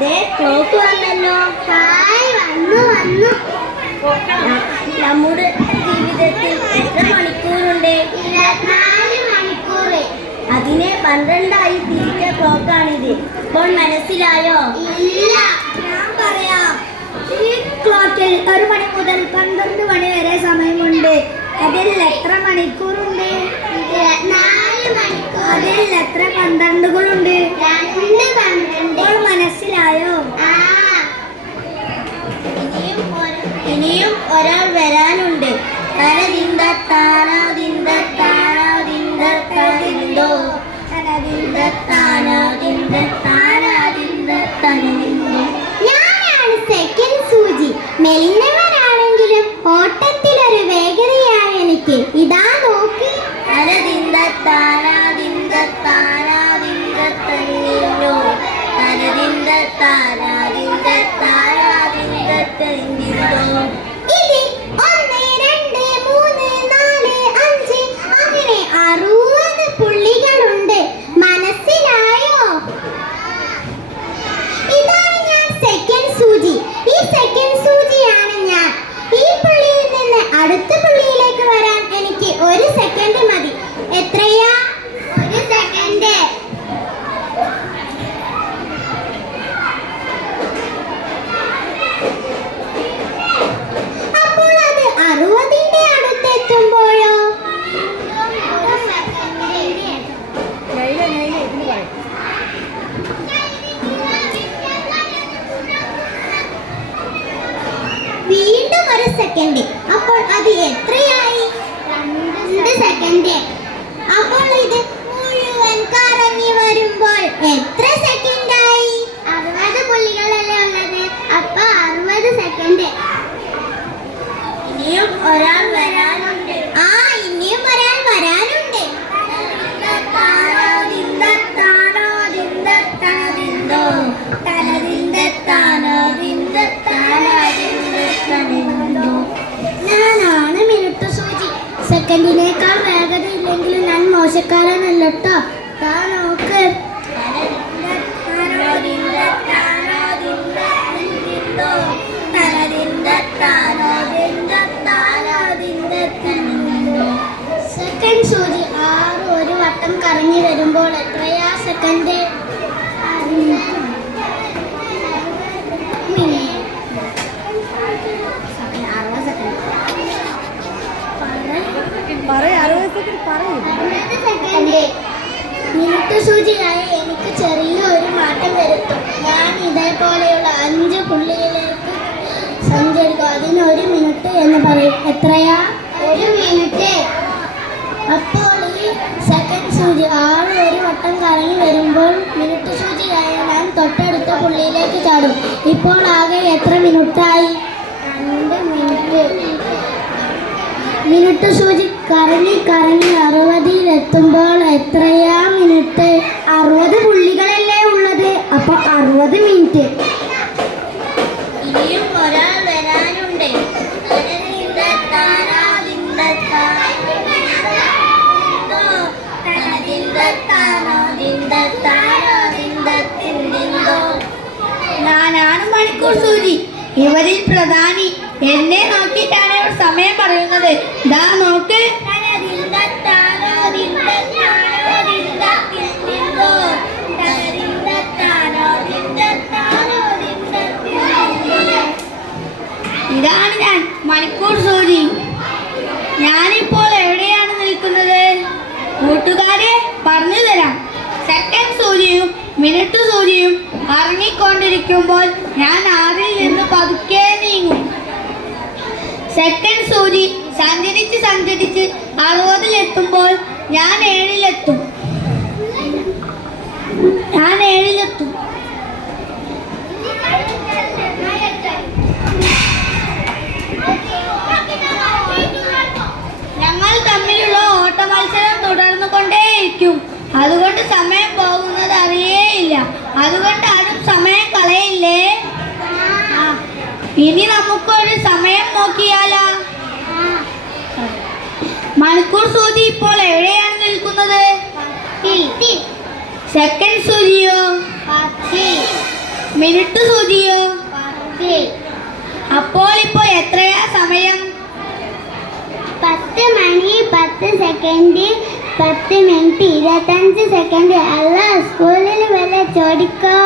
ദേ വന്നു വന്നു. നമ്മുടെ ജീവിതത്തിൽ എത്ര മണിക്കൂറുണ്ട്? അതിനെ പന്ത്രണ്ടായി തിരിച്ച ക്ലോക്കാണിത്. ഇപ്പോൾ മനസ്സിലായോ? ഇല്ല. ഞാൻ പറയാം. ഈ ക്ലോക്കിൽ ഒരു മണി മുതൽ പന്ത്രണ്ട് അതിൽ എത്ര മണിക്കൂറുണ്ട്? ഇരുപത്തിനാല് മണിക്കൂർ. അതിൽ എത്ര പന്ത്രണ്ടുകളുണ്ട് താനാതിന്ത താനാതിന്ത തന്നിന്തോ തനതിന്ത താനാതിന്ത താനാതിന്ത തന്നിന്തോ ഇത് ഒന്ന് രണ്ട് മൂന്ന് നാല് അഞ്ച് അങ്ങനെ അറുപത് പുള്ളികളുണ്ട് മനസ്സിലായോ ഇതാണ് ഞാൻ സെക്കൻഡ് സൂചി ഈ സെക്കൻഡ് സൂചിയാണ് ഞാൻ ഈ പുള്ളിയിൽ നിന്ന് അടുത്ത പുള്ളിയിലേക്ക് വരാൻ എനിക്ക് ഒരു സെക്കൻഡ് മതി എത്രയാ ഒരു സെക്കൻഡ് അപ്പോൾ അത് അറുപതിന്റെ അടുത്തെത്തുമ്പോഴോ വീണ്ടും ഒരു സെക്കൻഡ് സെക്കൻഡിനേക്കാൾ വേഗത ഇല്ലെങ്കിൽ ഞാൻ മോശക്കാരനല്ല താ നോക്ക് സെക്കൻഡ് സൂചി ആറ് ഒരു വട്ടം കറങ്ങി വരുമ്പോൾ എത്രയാ സെക്കൻഡ്? മിനിറ്റ് സൂചിയായ എനിക്ക് ചെറിയൊരു മാറ്റം വരുത്തും. ഞാൻ ഇതേപോലെയുള്ള അഞ്ച് പുള്ളിയിലേക്ക് സഞ്ചരിക്കും. അതിന് ഒരു മിനിറ്റ് എന്ന് പറയും. എത്രയാ? ഒരു മിനിറ്റ്. അപ്പോൾ ഈ സെക്കൻഡ് സൂചി ആറ് ഒരു വട്ടം കറങ്ങി വരുമ്പോൾ മിനിറ്റ് സൂചിയായ ഞാൻ തൊട്ടടുത്ത പുള്ളിയിലേക്ക് ചാടും. ഇപ്പോൾ ആകെ എത്ര മിനിറ്റായി? രണ്ട് മിനിറ്റ്. മിനിറ്റ് സൂചി അറുപതിലെത്തുമ്പോൾ എത്രയാ മിനിറ്റ്? അറുപത് പുള്ളികളല്ലേ ഉള്ളത്. അപ്പൊ അറുപത് മിനിറ്റ്. ഇവരിൽ പ്രധാനി. എന്നെ നോക്കിയിട്ടാണ് ഇവർ സമയം പറയുന്നത്. ദാ നോക്ക്. കറങ്ങിക്കൊണ്ടിരിക്കുമ്പോൾ ഞാൻ ആറിൽ നിന്ന് പതുക്കെ നീങ്ങും. സെക്കൻഡ് സൂചി സഞ്ചരിച്ച് സഞ്ചരിച്ച് അറുപതിലെത്തുമ്പോൾ ഞാൻ ഏഴിലെത്തും. ഞാൻ ഏഴിലെത്തും. തമ്മിലുള്ള ഓട്ട മത്സരം തുടർന്നു കൊണ്ടേയിരിക്കും അതുകൊണ്ട് സമയം പോകുന്നത് അറിയേയില്ല. അതുകൊണ്ട് ഇനി നമുക്കൊരു സമയം നോക്കിയാലാ. മണിക്കൂർ സൂചി ഇപ്പോൾ എവിടെയാണ് നിൽക്കുന്നത്? സെക്കൻഡ് സൂചിയോ? മിനിറ്റ് സൂചിയോ? അപ്പോൾ ഇപ്പോൾ എത്രയാ സമയം? പത്ത് മണി പത്ത് സെക്കൻഡ് പത്ത് മിനിറ്റ് ഇരുപത്തഞ്ച് സെക്കൻഡ് അല്ല സ്കൂളിൽ വല്ല ചോദിക്കോ?